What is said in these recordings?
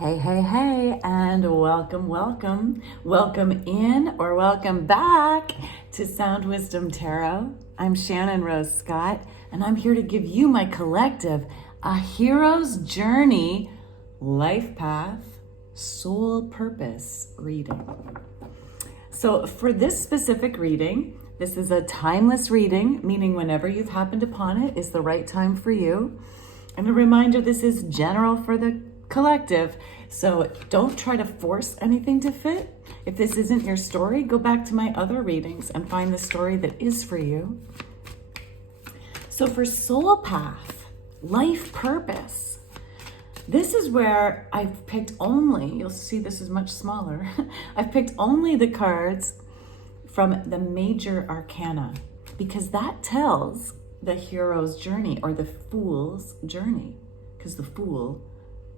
Hey, hey, hey, and welcome, welcome. Welcome in or welcome back to Sound Wisdom Tarot. I'm Shannon Rose Scott, and I'm here to give you my collective, a hero's journey, life path, soul purpose reading. So for this specific reading, this is a timeless reading, meaning whenever you've happened upon it is the right time for you. And a reminder, this is general for the collective, so don't try to force anything to fit. If this isn't your story, go back to my other readings and find the story that is for you. So for soul path, life purpose, this is where I've picked only, you'll see this is much smaller, I've picked only the cards from the major arcana, because that tells the hero's journey or the fool's journey, because the fool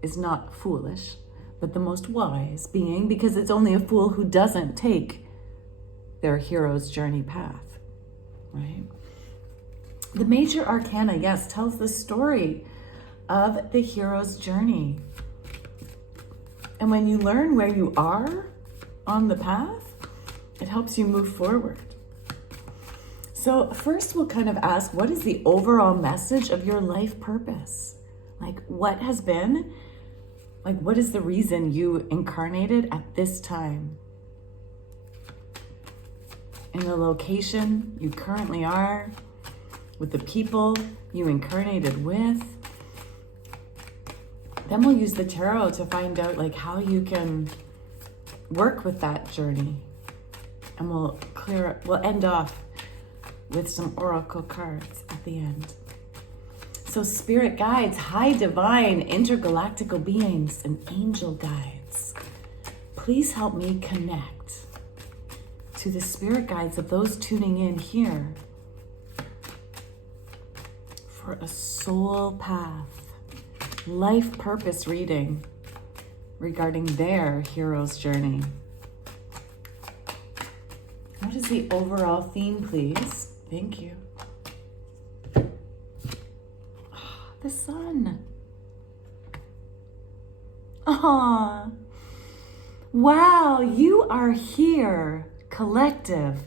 is not foolish, but the most wise being, because it's only a fool who doesn't take their hero's journey path, right? The major arcana, yes, tells the story of the hero's journey. And when you learn where you are on the path, it helps you move forward. So first we'll kind of ask, what is the overall message of your life purpose? Like what is the reason you incarnated at this time? In the location you currently are, with the people you incarnated with. Then we'll use the tarot to find out like how you can work with that journey. And we'll end off with some oracle cards at the end. So spirit guides, high divine, intergalactical beings, and angel guides, please help me connect to the spirit guides of those tuning in here for a soul path, life purpose reading regarding their hero's journey. What is the overall theme, please? Thank you. The sun. Ah, wow, you are here, collective.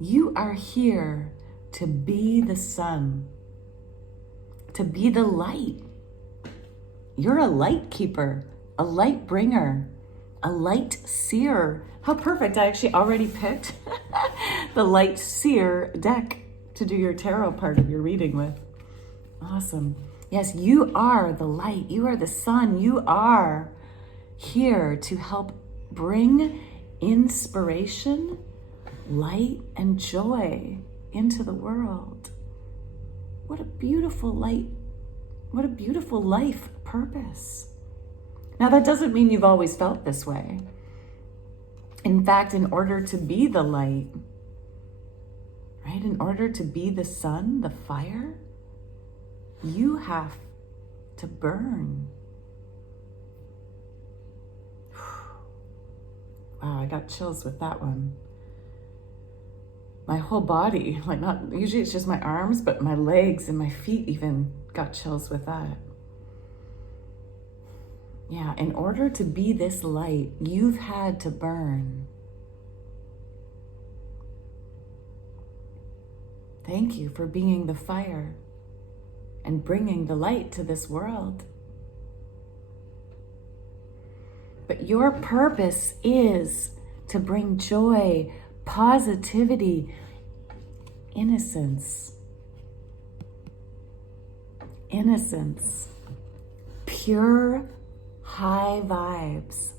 You are here to be the sun, to be the light. You're a light keeper, a light bringer, a light seer. How perfect, I actually already picked the light seer deck to do your tarot part of your reading with. Awesome. Yes, you are the light. You are the sun. You are here to help bring inspiration, light, and joy into the world. What a beautiful light. What a beautiful life purpose. Now, that doesn't mean you've always felt this way. In fact, in order to be the light, right, in order to be the sun, the fire, you have to burn. Wow, I got chills with that one. My whole body, like not, usually it's just my arms, but my legs and my feet even got chills with that. Yeah, in order to be this light, you've had to burn. Thank you for being the fire and bringing the light to this world. But your purpose is to bring joy, positivity, innocence, pure high vibes,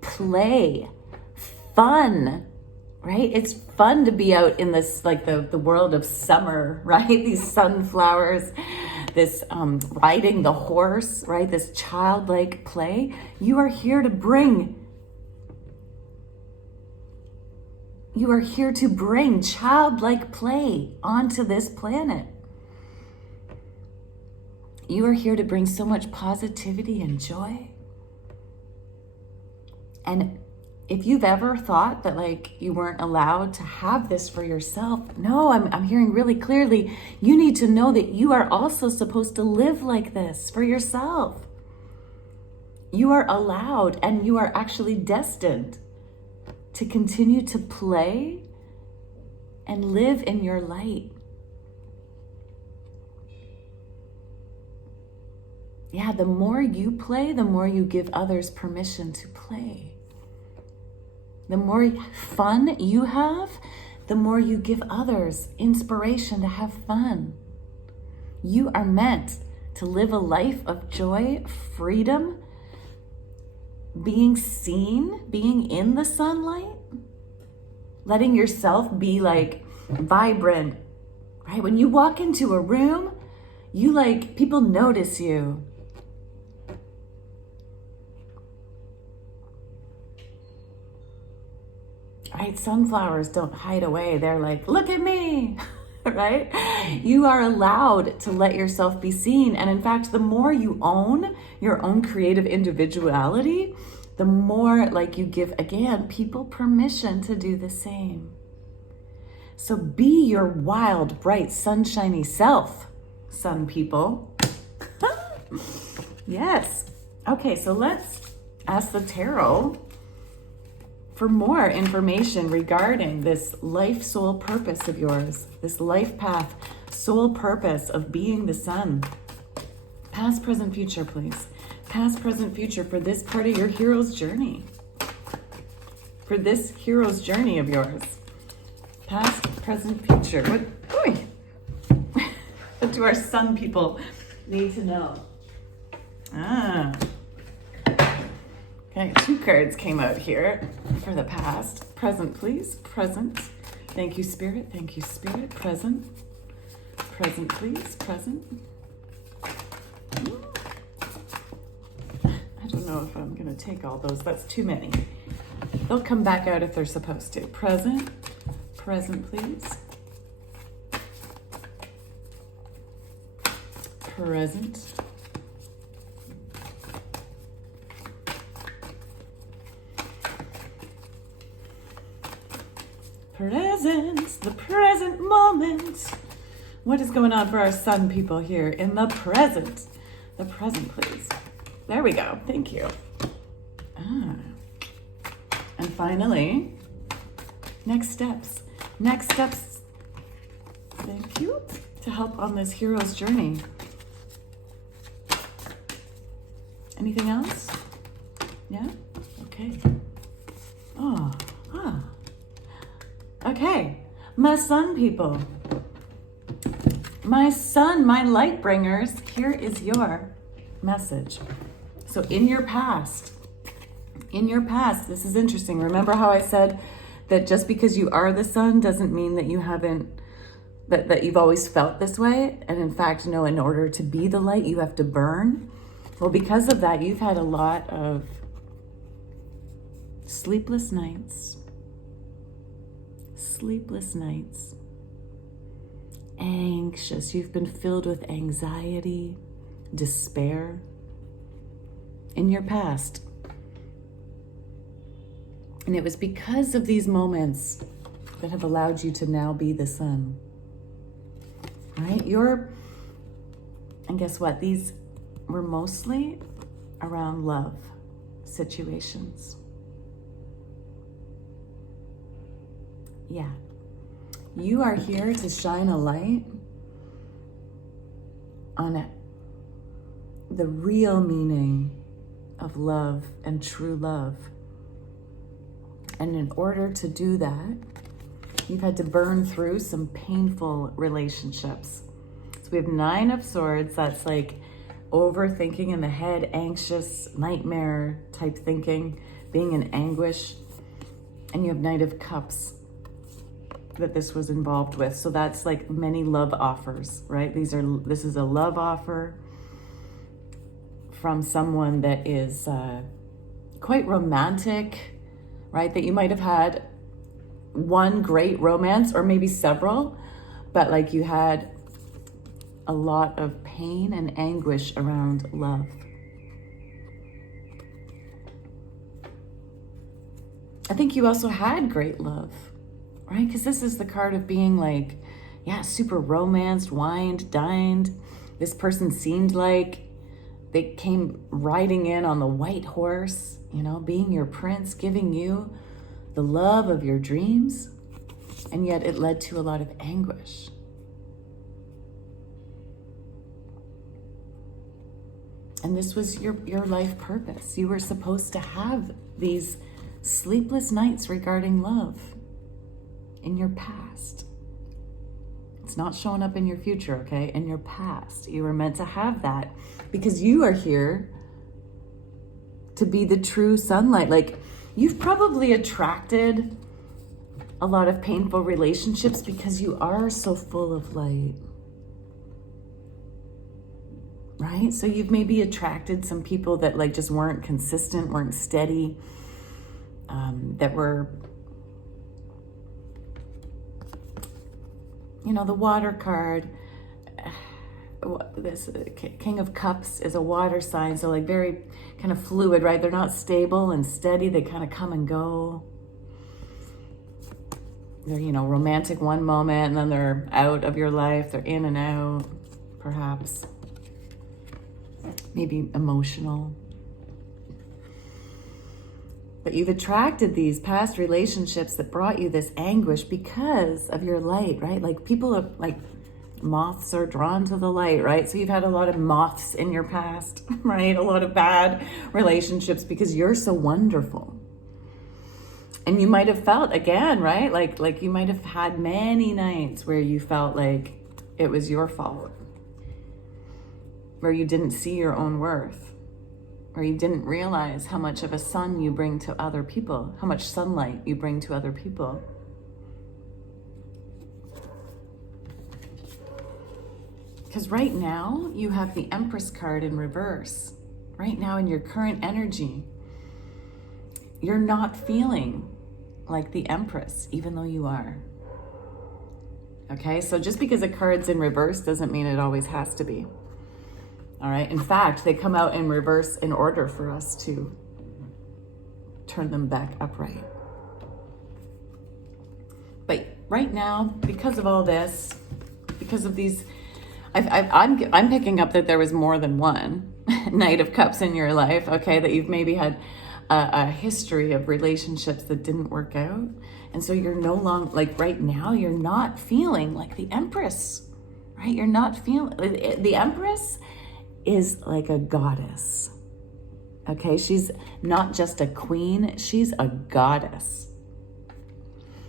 play, fun, right? It's fun to be out in this, like the world of summer, right? These sunflowers, this riding the horse, right? This childlike play. You are here to bring childlike play onto this planet. You are here to bring so much positivity and joy. And if you've ever thought that like you weren't allowed to have this for yourself, no, I'm hearing really clearly, you need to know that you are also supposed to live like this for yourself. you are allowed and you are actually destined to continue to play and live in your light. Yeah, the more you play, the more you give others permission to play. The more fun you have, the more you give others inspiration to have fun. You are meant to live a life of joy, freedom, being seen, being in the sunlight, letting yourself be like vibrant, right? When you walk into a room, you like, people notice you. Right? Sunflowers don't hide away. They're like, look at me, right? You are allowed to let yourself be seen. And in fact, the more you own your own creative individuality, the more like you give, again, people permission to do the same. So be your wild, bright, sunshiny self, sun people. Yes. Okay, so let's ask the tarot for more information regarding this life soul purpose of yours, this life path soul purpose of being the sun. Past, present, future, please. Past, present, future for this part of your hero's journey. For this hero's journey of yours. Past, present, future. What do our sun people need to know? Okay, 2 cards came out here for the past. Present, please. Present. Thank you, Spirit. Thank you, Spirit. Present. Present, please. Present. I don't know if I'm going to take all those. That's too many. They'll come back out if they're supposed to. Present. Present, please. Present. Present, the present moment. What is going on for our sun people here in the present? The present, please. There we go. Thank you. And finally, next steps. Next steps. Thank you. To help on this hero's journey. Anything else? Yeah? Okay. Okay, my sun people, my sun, my light bringers, here is your message. So in your past, this is interesting. Remember how I said that just because you are the sun doesn't mean that you haven't, that you've always felt this way. And in fact, no, in order to be the light, you have to burn. Well, because of that, you've had a lot of sleepless nights, anxious. You've been filled with anxiety, despair in your past. And it was because of these moments that have allowed you to now be the sun, right? And guess what? These were mostly around love situations. Yeah. You are here to shine a light on the real meaning of love and true love. And in order to do that, you've had to burn through some painful relationships. So we have 9 of Swords. That's like overthinking in the head, anxious, nightmare type thinking, being in anguish. And you have Knight of Cups that this was involved with. So that's like many love offers, right? This is a love offer from someone that is quite romantic, right? That you might have had one great romance or maybe several, but like you had a lot of pain and anguish around love. I think you also had great love, right? Because this is the card of being like, yeah, super romanced, wined, dined. This person seemed like they came riding in on the white horse, you know, being your prince, giving you the love of your dreams, and yet it led to a lot of anguish. And this was your life purpose. You were supposed to have these sleepless nights regarding love in your past. It's not showing up in your future, okay? In your past. You were meant to have that because you are here to be the true sunlight. Like, you've probably attracted a lot of painful relationships because you are so full of light. Right? So you've maybe attracted some people that like just weren't consistent, weren't steady, that were, you know, the water card, this King of Cups is a water sign, so like very kind of fluid, right? They're not stable and steady, they kind of come and go. They're, you know, romantic one moment and then they're out of your life, they're in and out, perhaps. Maybe emotional. But you've attracted these past relationships that brought you this anguish because of your light, right? Like people are like, moths are drawn to the light, right? So you've had a lot of moths in your past, right? A lot of bad relationships because you're so wonderful. And you might have felt again, right? Like you might have had many nights where you felt like it was your fault, where you didn't see your own worth, where you didn't realize how much of a sun you bring to other people, how much sunlight you bring to other people. Because right now, you have the Empress card in reverse. Right now, in your current energy, you're not feeling like the Empress, even though you are. Okay, so just because a card's in reverse doesn't mean it always has to be. All right. In fact, they come out in reverse in order for us to turn them back upright. But right now, because of all this, because of these, I'm picking up that there was more than one Knight of Cups in your life. Okay, that you've maybe had a history of relationships that didn't work out, and so you're no longer like right now. You're not feeling like the Empress, right? You're not feeling the Empress. Is like a goddess. Okay, she's not just a queen, she's a goddess.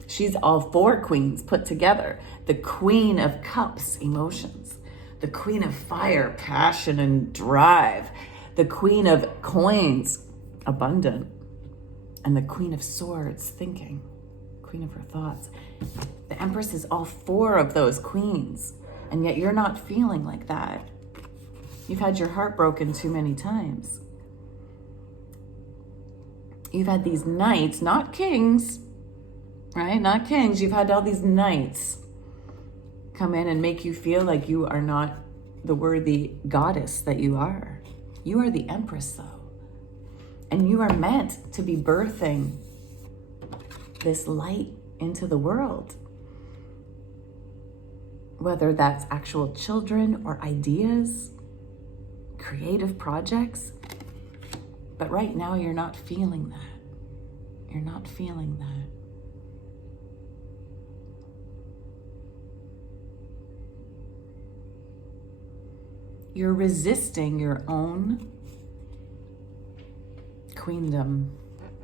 She's all four queens put together. The Queen of Cups, emotions. The Queen of Fire, passion and drive. The Queen of Coins, abundant. And the Queen of Swords, thinking. Queen of her thoughts. The Empress is all four of those queens, and yet you're not feeling like that. You've had your heart broken too many times. You've had these knights, not kings, right? Not kings. You've had all these knights come in and make you feel like you are not the worthy goddess that you are. You are the Empress, though. And you are meant to be birthing this light into the world. Whether that's actual children or ideas, creative projects, but right now you're not feeling that. You're not feeling that. You're resisting your own queendom,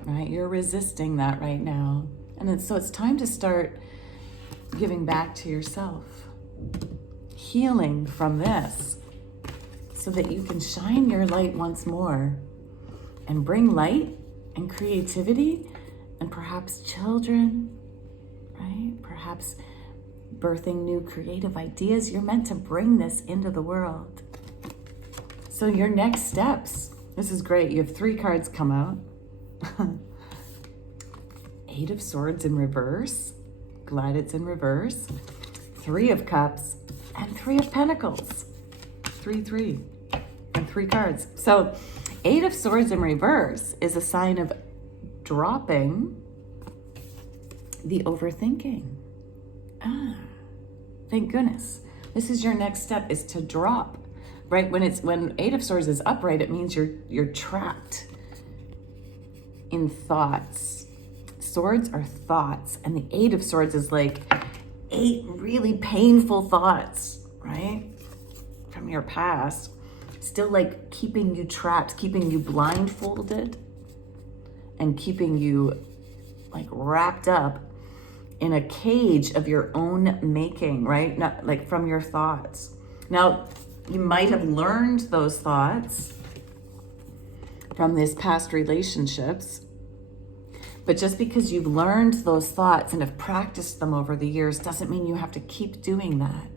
right? You're resisting that right now. And so it's time to start giving back to yourself, healing from this, so that you can shine your light once more and bring light and creativity and perhaps children, right? Perhaps birthing new creative ideas. You're meant to bring this into the world. So your next steps, this is great. You have 3 cards come out. 8 of Swords in reverse. Glad it's in reverse. 3 of Cups and 3 of Pentacles. 3 and 3 cards. So 8 of Swords in reverse is a sign of dropping the overthinking. Thank goodness. This is your next step, is to drop right? When Eight of Swords is upright, it means you're trapped in thoughts. Swords are thoughts, and the Eight of Swords is like 8 really painful thoughts, right? From your past, still like keeping you trapped, keeping you blindfolded, and keeping you like wrapped up in a cage of your own making, right? Not like from your thoughts. Now, you might have learned those thoughts from these past relationships, but just because you've learned those thoughts and have practiced them over the years doesn't mean you have to keep doing that.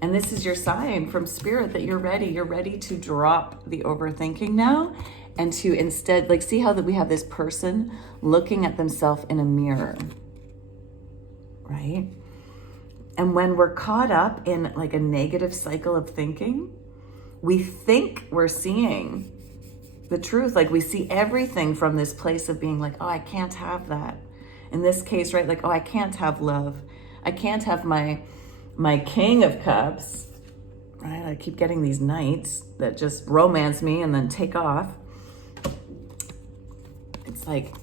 And this is your sign from Spirit that you're ready. You're ready to drop the overthinking now and to instead, like, see how that we have this person looking at themselves in a mirror, right? And when we're caught up in like a negative cycle of thinking, we think we're seeing the truth. Like we see everything from this place of being like, oh, I can't have that. In this case, right? Like, oh, I can't have love. I can't have my King of Cups, right? I keep getting these knights that just romance me and then take off. It's like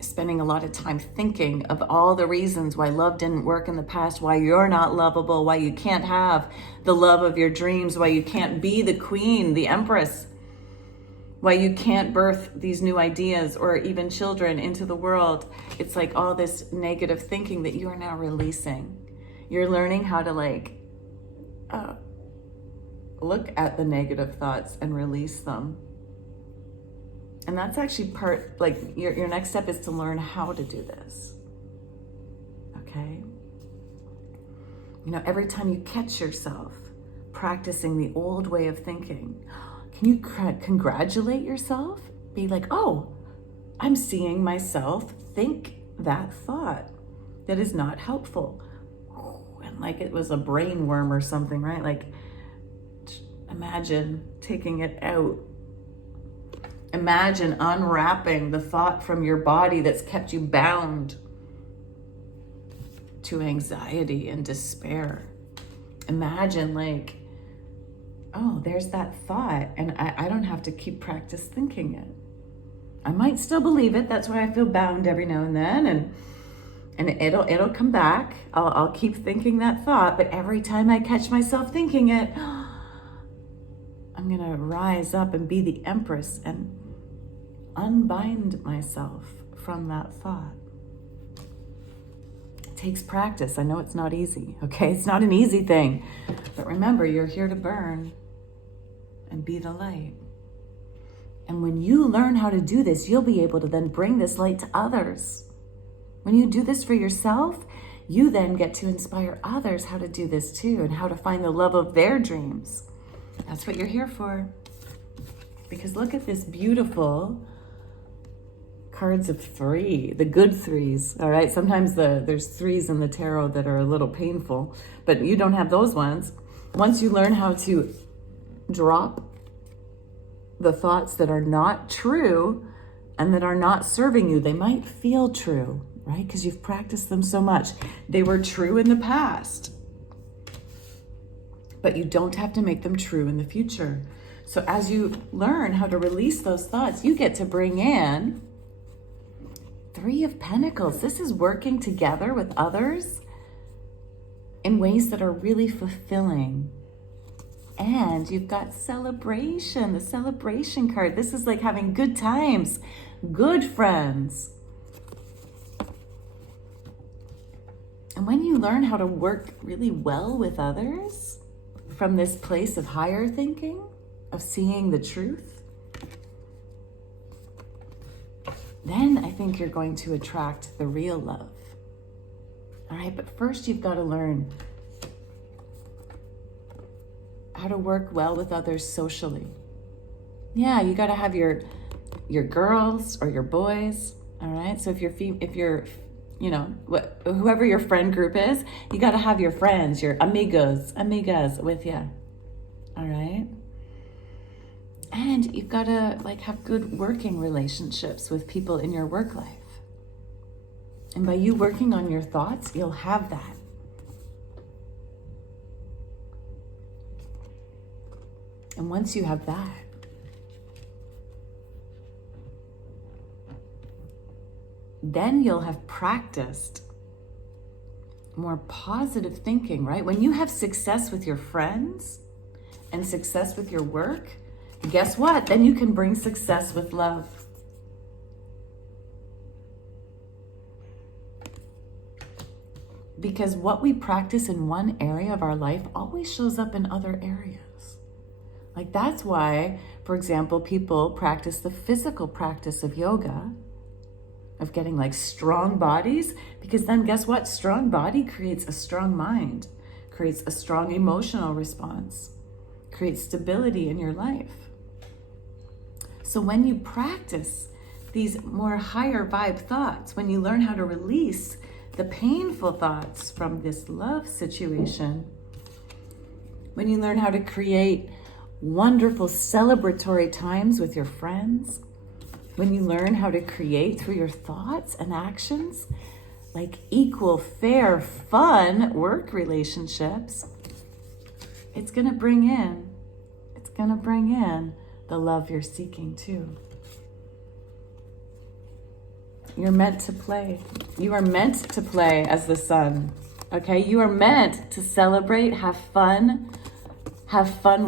spending a lot of time thinking of all the reasons why love didn't work in the past, why you're not lovable, why you can't have the love of your dreams, why you can't be the queen, the empress, why you can't birth these new ideas or even children into the world. It's like all this negative thinking that you are now releasing. You're learning how to like look at the negative thoughts and release them. And that's actually part, like your next step is to learn how to do this. Okay? You know, every time you catch yourself practicing the old way of thinking, can you congratulate yourself? Be like, oh, I'm seeing myself think that thought that is not helpful. And like it was a brain worm or something, right? Like imagine taking it out. Imagine unwrapping the thought from your body that's kept you bound to anxiety and despair. Imagine like, oh, there's that thought and I don't have to keep practice thinking it. I might still believe it. That's why I feel bound every now and then. And it'll come back. I'll keep thinking that thought, but every time I catch myself thinking it, I'm gonna rise up and be the Empress and unbind myself from that thought. It takes practice. I know it's not easy, okay? It's not an easy thing. But remember, you're here to burn and be the light. And when you learn how to do this, you'll be able to then bring this light to others. When you do this for yourself, you then get to inspire others how to do this too and how to find the love of their dreams. That's what you're here for. Because look at this beautiful cards of 3, the good 3s, all right? Sometimes there's 3s in the tarot that are a little painful, but you don't have those ones. Once you learn how to drop the thoughts that are not true and that are not serving you, they might feel true, right? Because you've practiced them so much. They were true in the past, but you don't have to make them true in the future. So as you learn how to release those thoughts, you get to bring in 3 of Pentacles. This is working together with others in ways that are really fulfilling. And you've got celebration, the celebration card. This is like having good times, good friends. And when you learn how to work really well with others from this place of higher thinking, of seeing the truth, then I think you're going to attract the real love. All right, but first you've got to learn how to work well with others socially. Yeah, you got to have your girls or your boys. All right, so if you're you know, whoever your friend group is, you got to have your friends, your amigas with you. All right. And you've got to like have good working relationships with people in your work life. And by you working on your thoughts, you'll have that. And once you have that, then you'll have practiced more positive thinking, right? When you have success with your friends and success with your work, guess what? Then you can bring success with love. Because what we practice in one area of our life always shows up in other areas. Like that's why, for example, people practice the physical practice of yoga, of getting like strong bodies, because then guess what? Strong body creates a strong mind, creates a strong emotional response, creates stability in your life. So when you practice these more higher vibe thoughts, when you learn how to release the painful thoughts from this love situation, when you learn how to create wonderful celebratory times with your friends, when you learn how to create through your thoughts and actions, like equal, fair, fun work relationships, it's gonna bring in the love you're seeking too. You're meant to play. You are meant to play as the sun, okay? You are meant to celebrate, have fun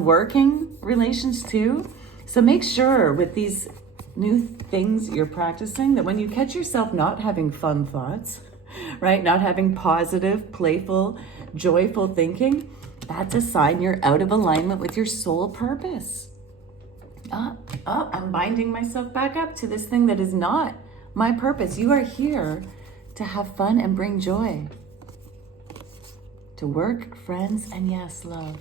working relations too. So make sure with these new things you're practicing that when you catch yourself not having fun thoughts, right? Not having positive, playful, joyful thinking, that's a sign you're out of alignment with your soul purpose. I'm binding myself back up to this thing that is not my purpose. You are here to have fun and bring joy. To work, friends, and yes, love.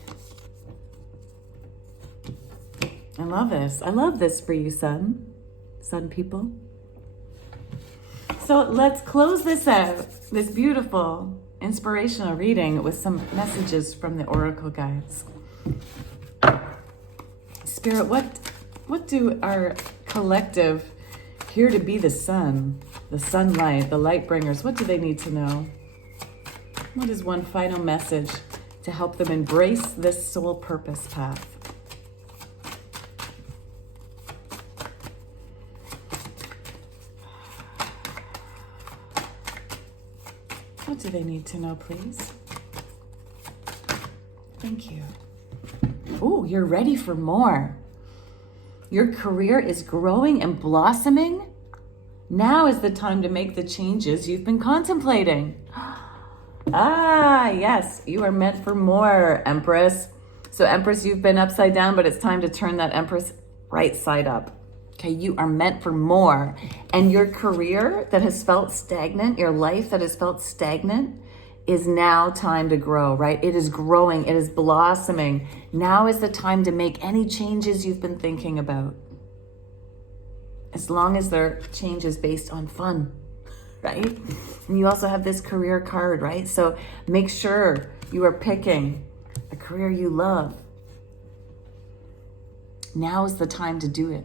I love this. I love this for you, sun people. So let's close this out, this beautiful inspirational reading with some messages from the oracle guides. Spirit, what do our collective here to be the sun, the sunlight, the light bringers, what do they need to know? What is one final message to help them embrace this soul purpose path? What do they need to know, please? Thank you. Oh, you're ready for more. Your career is growing and blossoming. Now is the time to make the changes you've been contemplating. Ah, yes, you are meant for more, Empress. So Empress, you've been upside down, but it's time to turn that Empress right side up. Okay, you are meant for more. And your career that has felt stagnant, your life that has felt stagnant, is now time to grow, right? It is growing, it is blossoming. Now is the time to make any changes you've been thinking about. As long as they're changes based on fun, right? And you also have this career card, right? So make sure you are picking a career you love. Now is the time to do it.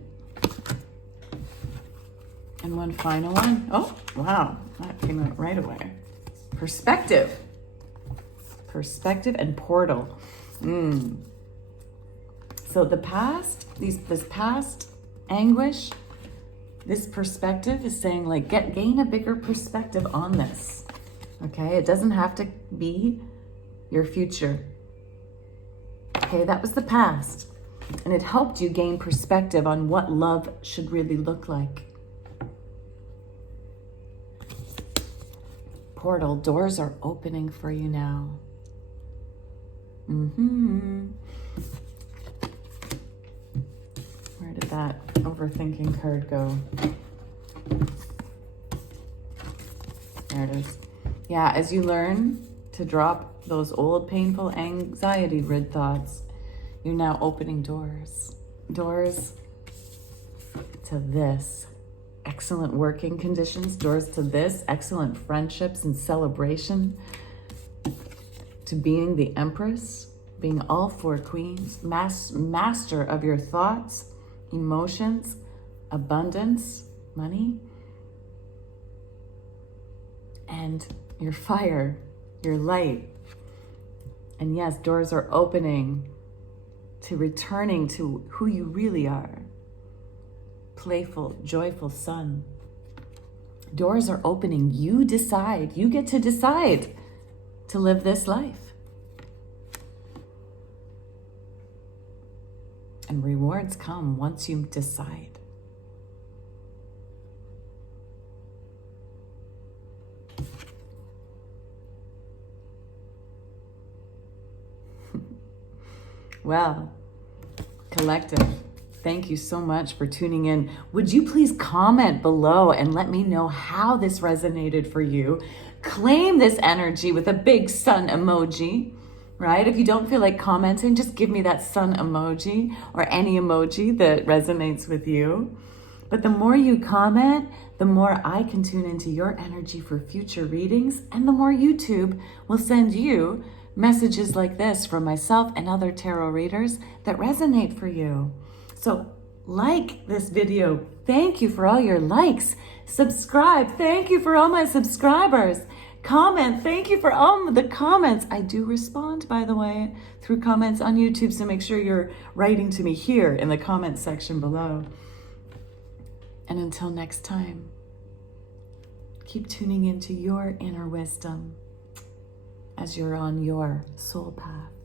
And one final one. Oh, wow, that came out right away. Perspective and portal. So the past, this past anguish, this perspective is saying like, gain a bigger perspective on this. Okay, it doesn't have to be your future. Okay, that was the past. And it helped you gain perspective on what love should really look like. Portal, doors are opening for you now. Where did that overthinking card go? There it is. Yeah, as you learn to drop those old painful anxiety-rid thoughts, you're now opening doors. Doors to this. Excellent working conditions, doors to this, excellent friendships and celebration, to being the Empress, being all four queens, master of your thoughts, emotions, abundance, money, and your fire, your light. And yes, doors are opening to returning to who you really are. Playful, joyful sun. Doors are opening. You decide. You get to decide to live this life. And rewards come once you decide. Well, collective, thank you so much for tuning in. Would you please comment below and let me know how this resonated for you? Claim this energy with a big sun emoji, right? If you don't feel like commenting, just give me that sun emoji or any emoji that resonates with you. But the more you comment, the more I can tune into your energy for future readings, and the more YouTube will send you messages like this from myself and other tarot readers that resonate for you. So like this video. Thank you for all your likes. Subscribe. Thank you for all my subscribers. Comment. Thank you for all the comments. I do respond, by the way, through comments on YouTube, so make sure you're writing to me here in the comment section below. And until next time, keep tuning into your inner wisdom as you're on your soul path.